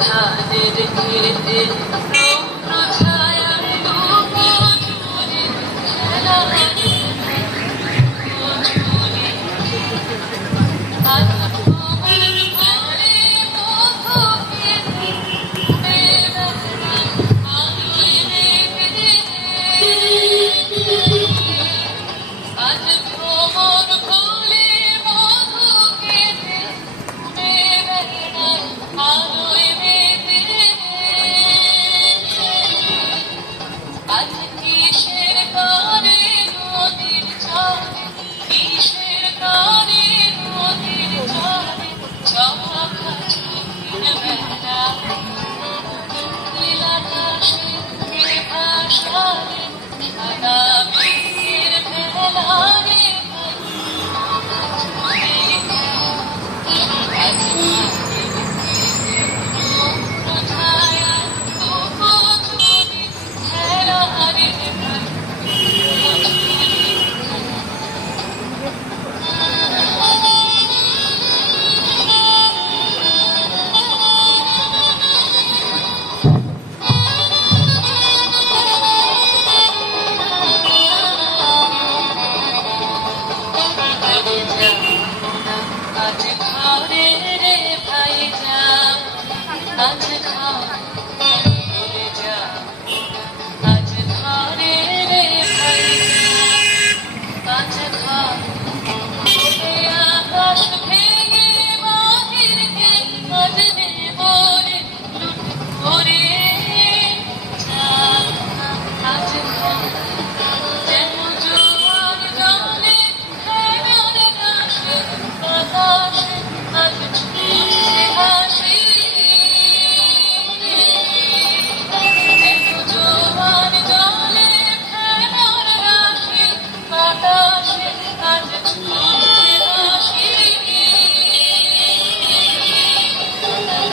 ধানের খেতে রৌদ্র ছায়ার লোকজুড়ে খেলা করে ঝুলি আজ তোমার ঘরে মধু খেতে আলোয় মেঘে আজ ভ্রমণ ভুলে মধু খেতে আলোয় মেঘে আজ কিসের গানে নদীর চরে কিসের গানে নদীর চরে চমকা চোখের বেলা নীল আকাশে কে ভাসারে সাদা মেঘের ভেলা রে আজ ঘরে রে ভাই যা আজ ঘরে যা আজ ঘরে রে ভাই যা আজ ঘরে আকাশ ভেঙে বাহিরকে আজ নেবরে লুট করে যা আজ ঘরে যেন জোয়ার জলে ফেরার গাছে বাতাসে আজ ছুটছে হাসি যেন জোয়ার জলে ফেরার গাছে বাতাসে আজ ছুটছে হাসি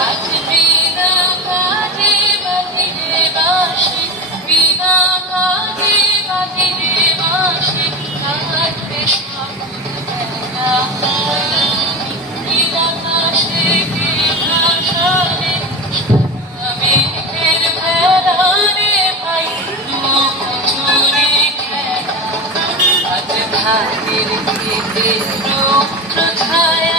আজ বিনা কাজে বাজিরে বাঁশি বিনা কাজে বাজিরে বাঁশি কাটবে সবুজ বেলা নীল আকাশে কে ভাসারে সাদা মেঘের ভেলা রে ভাই লুকোচুরি খেলা আজ ধানের খেতে রৌদ্র ছায়া